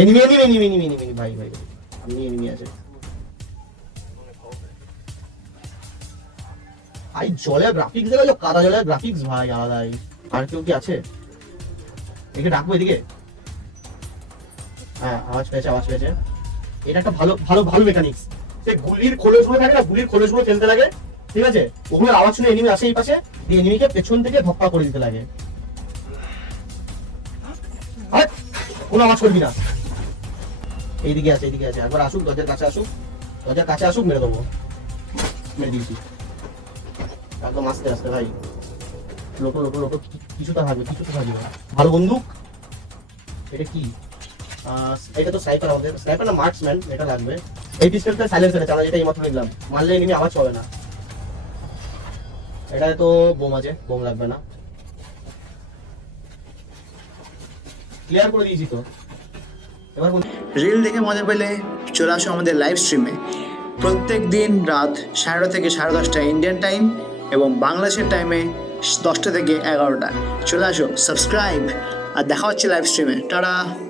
Enemy enemy enemy enemy enemy ভাই ভাই আমি এনিমি আছে ভাই, জলের গ্রাফিক্স দেখো কাদা জলের গ্রাফিক্স ভাই আলাদাই আর কেউ কি আছে? একে ডাকবো এদিকে? হ্যাঁ আওয়াজ পেয়েছে আওয়াজ পেয়েছে। এটা একটা ভালো ভালো ভালো মেকানিক্স সে গুলির খোলসগুলো থাকে না? গুলির খোলসগুলো ফেলতে লাগে। ঠিক আছে? ওগুলোর আওয়াজ শুনে এনিমি আসে এই পাশে। দিয়ে এনিমিকে পেছন থেকে ধপ্পা করে দিতে লাগে। কোনো আওয়াজ করবি না। এইদিকে আছে এইদিকে আছে। একবার আসুক, দরজার কাছে আসুক। দরজার কাছে আসুক, মেরে দেবো। মেরে দিয়েছি। একদম আস্তে আস্তে, ভাই। লোটো লোটো লোটো কিছুটা থাকবে কিছুটা থাকবে ভালো বন্দুক। এটা কি? এটা তো স্নাইপার আমাদের। স্নাইপার না মার্কসম্যান এটা লাগবে। এই পিস্তলটা সাইলেন্সার আমরা যেটা এইমাত্র নিলাম মারলে এনিমি আওয়াজ পাবে না। এটা তো বোম আছে, বোম লাগবে না। ক্লিয়ার করে দিয়েছি তো। এবার রিল দেখে মজা পেলে চলে আসো আমাদের লাইভ স্ট্রিমে প্রত্যেক দিন রাত সাড়ে থেকে সাড়ে দশটা ইন্ডিয়ান টাইম এবং বাংলাদেশের টাইমে দশটা থেকে এগারোটা। চলে আসো সাবস্ক্রাইব আর দেখা হচ্ছে লাইভ স্ট্রিমে টাটা!